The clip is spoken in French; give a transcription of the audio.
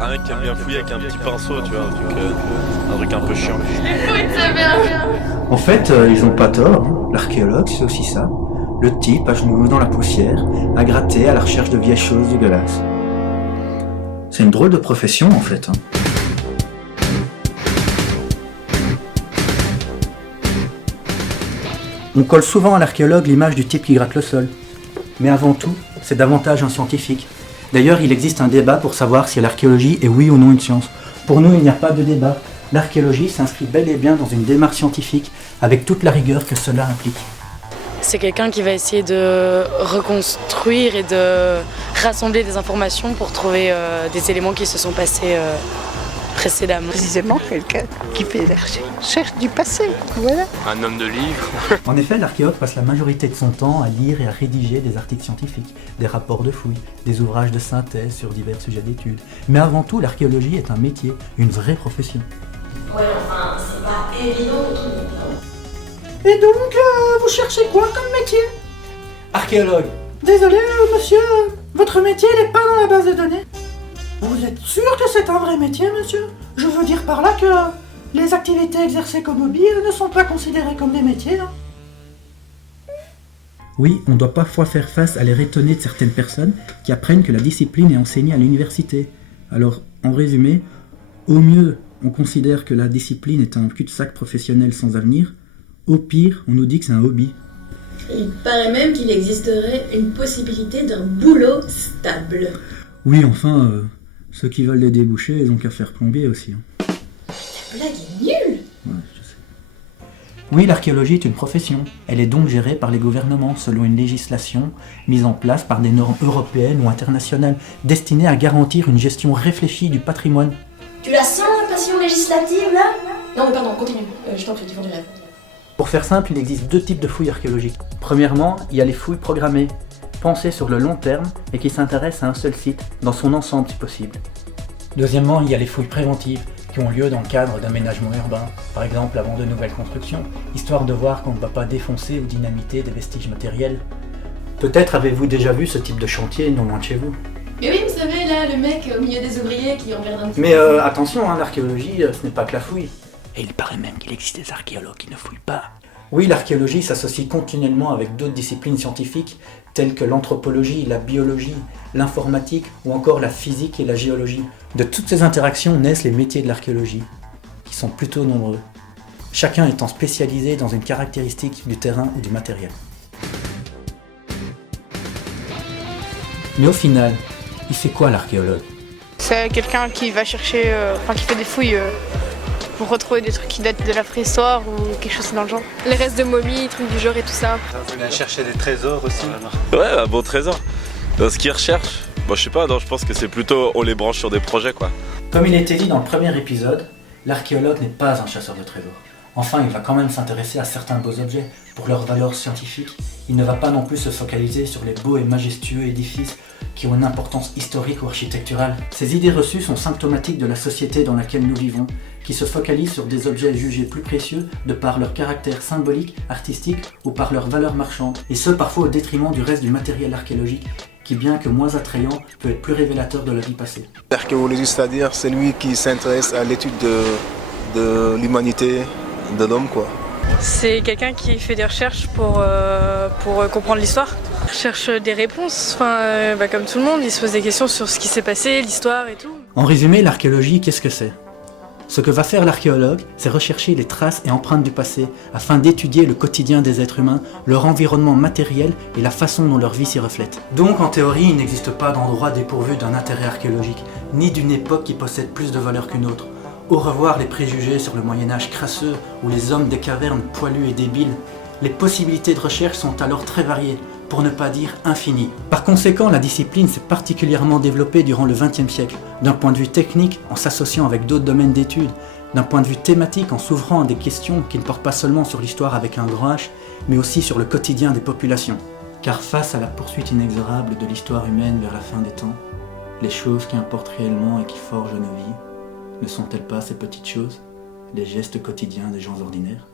un mec qui aime bien fouiller avec un petit pinceau, tu vois, un truc un peu chiant. Oui, c'est bien. En fait, ils ont pas tort, hein. L'archéologue, c'est aussi ça. Le type, à genoux dans la poussière, à gratter à la recherche de vieilles choses dégueulasses. C'est une drôle de profession, en fait, hein. On colle souvent à l'archéologue l'image du type qui gratte le sol. Mais avant tout, c'est davantage un scientifique. D'ailleurs, il existe un débat pour savoir si l'archéologie est oui ou non une science. Pour nous, il n'y a pas de débat. L'archéologie s'inscrit bel et bien dans une démarche scientifique, avec toute la rigueur que cela implique. C'est quelqu'un qui va essayer de reconstruire et de rassembler des informations pour trouver des éléments qui se sont passés précédemment. Précisément quelqu'un qui fait la recherche du passé, voilà. Un homme de livre. En effet, l'archéologue passe la majorité de son temps à lire et à rédiger des articles scientifiques, des rapports de fouilles, des ouvrages de synthèse sur divers sujets d'études. Mais avant tout, l'archéologie est un métier, une vraie profession. Ouais, enfin, c'est pas évident de trouver. Et donc, vous cherchez quoi comme métier? Archéologue. Désolé, monsieur, votre métier n'est pas dans la base de données. Vous êtes sûr que c'est un vrai métier, monsieur? Je veux dire par là que les activités exercées comme hobby ne sont pas considérées comme des métiers, hein. Oui, on doit parfois faire face à l'air étonné de certaines personnes qui apprennent que la discipline est enseignée à l'université. Alors, en résumé, au mieux, on considère que la discipline est un cul-de-sac professionnel sans avenir. Au pire, on nous dit que c'est un hobby. Il paraît même qu'il existerait une possibilité d'un boulot stable. Oui, enfin, ceux qui veulent des débouchés, ils ont qu'à faire plombier aussi, hein. Ta blague est nulle. Ouais, je sais. Oui, l'archéologie est une profession. Elle est donc gérée par les gouvernements selon une législation mise en place par des normes européennes ou internationales destinées à garantir une gestion réfléchie du patrimoine. Tu la sens, la passion législative, là? Non, mais pardon, continue. Je t'en prie, tu fais du rêve. Pour faire simple, il existe deux types de fouilles archéologiques. Premièrement, il y a les fouilles programmées, pensées sur le long terme et qui s'intéressent à un seul site, dans son ensemble si possible. Deuxièmement, il y a les fouilles préventives, qui ont lieu dans le cadre d'aménagements urbains, par exemple avant de nouvelles constructions, histoire de voir qu'on ne va pas défoncer ou dynamiter des vestiges matériels. Peut-être avez-vous déjà vu ce type de chantier non loin de chez vous. Mais oui, vous savez, là, le mec au milieu des ouvriers qui emmerde un petit Mais attention, hein, l'archéologie, ce n'est pas que la fouille. Et il paraît même qu'il existe des archéologues qui ne fouillent pas. Oui, l'archéologie s'associe continuellement avec d'autres disciplines scientifiques, telles que l'anthropologie, la biologie, l'informatique ou encore la physique et la géologie. De toutes ces interactions naissent les métiers de l'archéologie, qui sont plutôt nombreux, chacun étant spécialisé dans une caractéristique du terrain ou du matériel. Mais au final, il fait quoi l'archéologue? C'est quelqu'un qui va chercher, qui fait des fouilles pour retrouver des trucs qui datent de la préhistoire ou quelque chose dans le genre. Les restes de momies, trucs du genre et tout ça. Vous venez chercher des trésors aussi. Ouais, un bon trésor. Dans ce qu'ils recherchent, bon, je sais pas, non, je pense que c'est plutôt on les branche sur des projets, quoi. Comme il a été dit dans le premier épisode, l'archéologue n'est pas un chasseur de trésors. Enfin, il va quand même s'intéresser à certains beaux objets pour leur valeur scientifique. Il ne va pas non plus se focaliser sur les beaux et majestueux édifices qui ont une importance historique ou architecturale. Ces idées reçues sont symptomatiques de la société dans laquelle nous vivons, qui se focalise sur des objets jugés plus précieux de par leur caractère symbolique, artistique ou par leur valeur marchande, et ce parfois au détriment du reste du matériel archéologique, qui bien que moins attrayant, peut être plus révélateur de la vie passée. L'archéologiste, c'est-à-dire celui qui s'intéresse à l'étude de l'humanité, de l'homme, quoi. C'est quelqu'un qui fait des recherches pour comprendre l'histoire. Il cherche des réponses, comme tout le monde, il se pose des questions sur ce qui s'est passé, l'histoire et tout. En résumé, l'archéologie, qu'est-ce que c'est? Ce que va faire l'archéologue, c'est rechercher les traces et empreintes du passé, afin d'étudier le quotidien des êtres humains, leur environnement matériel et la façon dont leur vie s'y reflète. Donc en théorie, il n'existe pas d'endroit dépourvu d'un intérêt archéologique, ni d'une époque qui possède plus de valeur qu'une autre. Au revoir les préjugés sur le Moyen-Âge crasseux, ou les hommes des cavernes poilus et débiles. Les possibilités de recherche sont alors très variées, pour ne pas dire infinies. Par conséquent, la discipline s'est particulièrement développée durant le XXe siècle, d'un point de vue technique en s'associant avec d'autres domaines d'études, d'un point de vue thématique en s'ouvrant à des questions qui ne portent pas seulement sur l'histoire avec un grand H, mais aussi sur le quotidien des populations. Car face à la poursuite inexorable de l'histoire humaine vers la fin des temps, les choses qui importent réellement et qui forgent nos vies, ne sont-elles pas ces petites choses, les gestes quotidiens des gens ordinaires ?